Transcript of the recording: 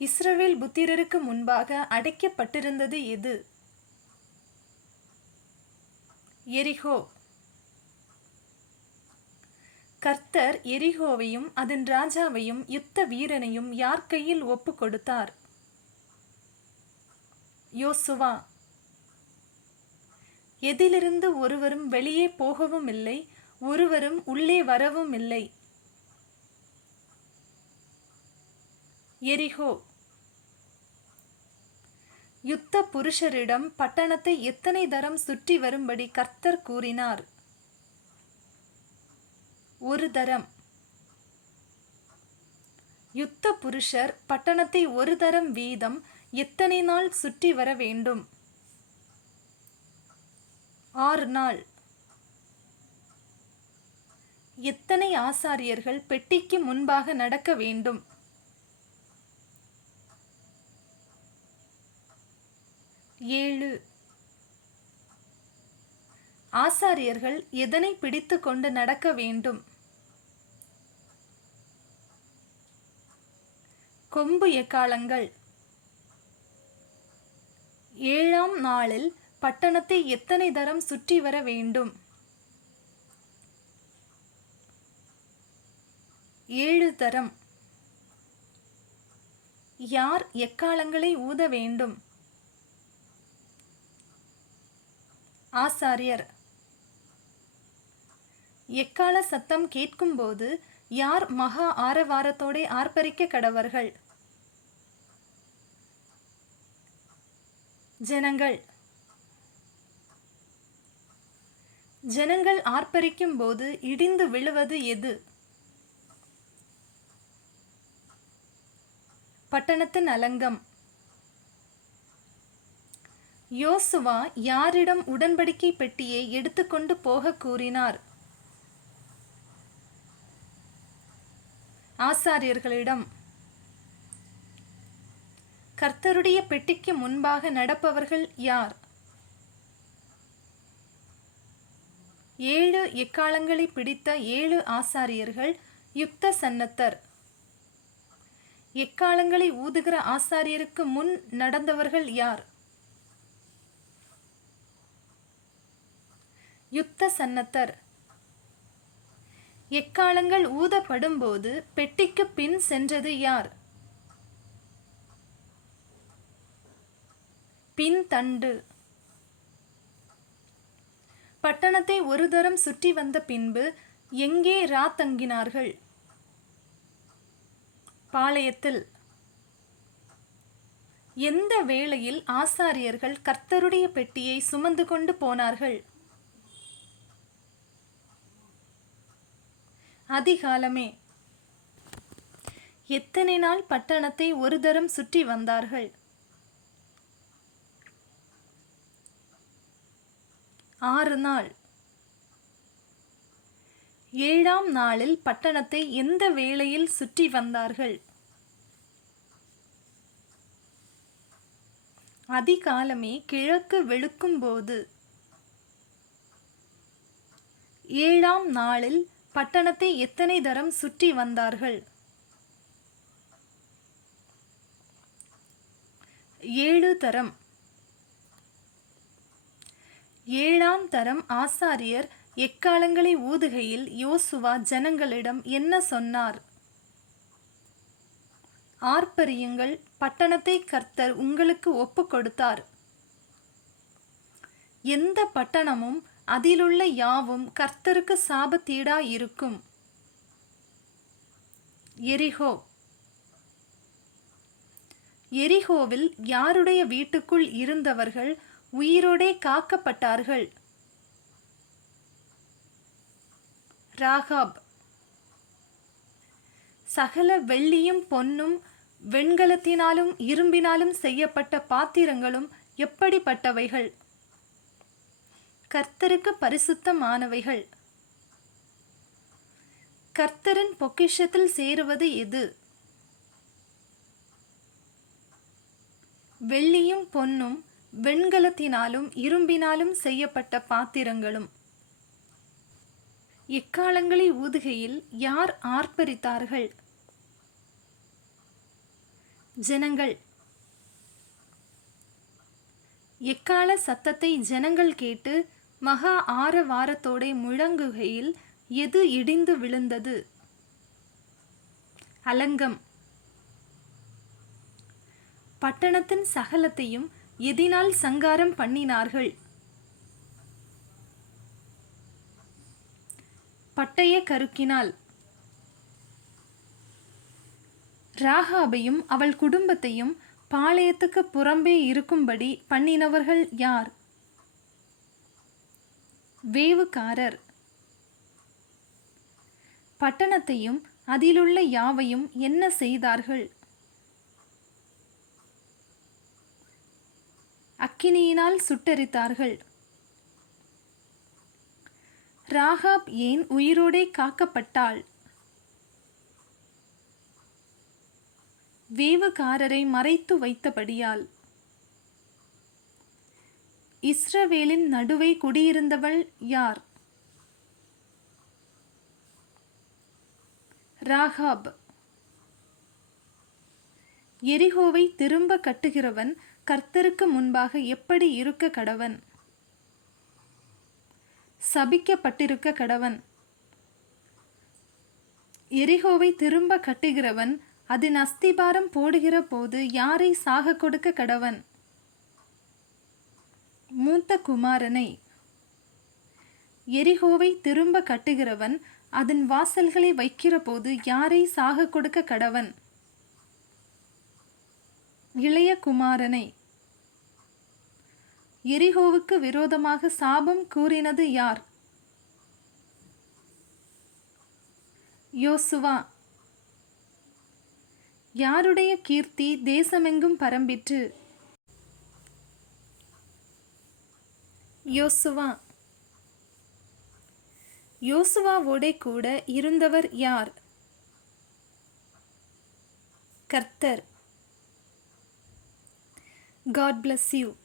இஸ்ரவேல் புத்திரருக்கு முன்பாக அடைக்கப்பட்டிருந்தது எது? எரிகோ. கர்த்தர் எரிகோவையும் அதன் ராஜாவையும் யுத்த வீரனையும் யார் கையில் ஒப்பு கொடுத்தார்? யோசுவா. எதிலிருந்து ஒருவரும் வெளியே போகவும் இல்லை, ஒருவரும் உள்ளே வரவும் இல்லை. எரிகோ. யுத்த புருஷரிடம் பட்டணத்தை எத்தனை தரம் சுற்றி வரும்படி கர்த்தர் கூறினார்? ஒரு தரம். யுத்த புருஷர் பட்டணத்தை ஒரு தரம் வீதம் எத்தனை நாள் சுற்றி வர வேண்டும்? 6 நாள். எத்தனை ஆசாரியர்கள் பெட்டிக்கு முன்பாக நடக்க வேண்டும்? 7. ஆசாரியர்கள் எதனை பிடித்து கொண்டு நடக்க வேண்டும்? கொம்பு எக்காளங்கள். 7ஆம் நாளில் பட்டணத்தை எத்தனை தரம் சுற்றி வர வேண்டும்? 7 தரம். யார் எக்காளங்களை ஊத வேண்டும்? ஆசாரியர். எக்காள சத்தம் கேட்கும்போது யார் மகா ஆரவாரத்தோടെ ஆர்ப்பரிக்க கடவர்கள்? ஜனங்கள். ஜனங்கள் ஆர்ப்பரிக்கும் போது இடிந்து விழுவது எது? பட்டணத்தின் அலங்கம். யோசுவா யாரிடம் உடன்படிக்கை பெட்டியை எடுத்துக்கொண்டு போக கூறினார்? ஆசாரியர்களிடம். கர்த்தருடைய பெட்டிக்கு முன்பாக நடப்பவர்கள் யார்? 7 எக்காளங்களை பிடித்த 7 ஆசாரியர்கள் யுத்த சன்னத்தர். எக்காளங்களை ஊதுகிற ஆசாரியருக்கு முன் நடந்தவர்கள் யார்? யுத்த சன்னத்தர். எக்காளங்கள் ஊதப்படும்போது பெட்டிக்கு பின் சென்றது யார்? பின்தண்டு. பட்டணத்தை ஒரு தரம் சுற்றி வந்த பின்பு எங்கே ராத்தங்கினார்கள்? பாளையத்தில். எந்த வேளையில் ஆசாரியர்கள் கர்த்தருடைய பெட்டியை சுமந்து கொண்டு போனார்கள்? அதிகாலமே. எத்தனை நாள் பட்டணத்தை ஒரு தரம் சுற்றி வந்தார்கள்? 6 நாள். 7ஆம் நாளில் பட்டணத்தை எந்த வேளையில் சுற்றி வந்தார்கள்? அதிகாலமே கிழக்கு வெளுக்கும்போது. 7ஆம் நாளில் பட்டணத்தை எத்தனை தரம் சுற்றி வந்தார்கள்? 7 தரம். 7ஆம் தரம் ஆசாரியர் எக்காளங்களை ஊதுகையில் யோசுவா ஜனங்களிடம் என்ன சொன்னார்? ஆர்ப்பரியுங்கள், பட்டணத்தை கர்த்தர் உங்களுக்கு ஒப்பு கொடுத்தார். எந்த பட்டணமும் அதிலுள்ள யாவும் கர்த்தருக்கு சாபத்தீடாயிருக்கும். எரிகோ. எரிகோவில் யாருடைய வீட்டுக்குள் இருந்தவர்கள் உயிரோடே காக்கப்பட்டார்கள்? ராகாப். சகல வெள்ளியும் பொன்னும் வெண்கலத்தினாலும் இரும்பினாலும் செய்யப்பட்ட பாத்திரங்களும் எப்படிப்பட்டவைகள்? கர்த்தருக்கு பரிசுத்தமானவைகள். கர்த்தரின் பொக்கிஷத்தில் சேருவது எது? வெள்ளியும் பொன்னும் வெண்கலத்தினாலும் இரும்பினாலும் செய்யப்பட்ட பாத்திரங்களும். எக்காளங்களை ஊதுகையில் யார் ஆர்ப்பரித்தார்கள்? ஜனங்கள். எக்கால சத்தத்தை ஜனங்கள் கேட்டு மகா ஆரவாரத்தோடே முழங்குகையில் எது இடிந்து விழுந்தது? அலங்கம். பட்டணத்தின் சகலத்தையும் எதினால் சங்காரம் பண்ணினார்கள்? பட்டய கருக்கினால். ராகாபையும் அவள் குடும்பத்தையும் பாளையத்துக்கு புறம்பே இருக்கும்படி பண்ணினவர்கள் யார்? வேவுகாரர். பட்டணத்தையும் அதிலுள்ள யாவையும் என்ன செய்தார்கள்? அக்கினியினால் சுட்டெரித்தார்கள். ராகாப் ஏன் உயிரோடே காக்கப்பட்டாள்? வேவுகாரரை மறைத்து வைத்தபடியால். இஸ்ரவேலின் நடுவே குடியிருந்தவள் யார்? ராகாப். எரிகோவை திரும்ப கட்டுகிறவன் கர்த்தருக்கு முன்பாக எப்படி இருக்க கடவன்? சபிக்கப்பட்டிருக்க கடவன். எரிகோவை திரும்ப கட்டுகிறவன் அதன் அஸ்திபாரம் போடுகிற போது யாரை சாக கொடுக்க கடவன்? மூத்த குமாரனை. எரிகோவை திரும்ப கட்டுகிறவன் அதன் வாசல்களை வைக்கிற போது யாரை சாக கொடுக்க கடவன்? இளைய குமாரனை. எரிகோவுக்கு விரோதமாக சாபம் கூறினது யார்? யோசுவா. யாருடைய கீர்த்தி தேசமெங்கும் பரம்பிற்று? யோசுவா. யோசுவாவோடே கூட இருந்தவர் யார்? கர்த்தர். God bless you.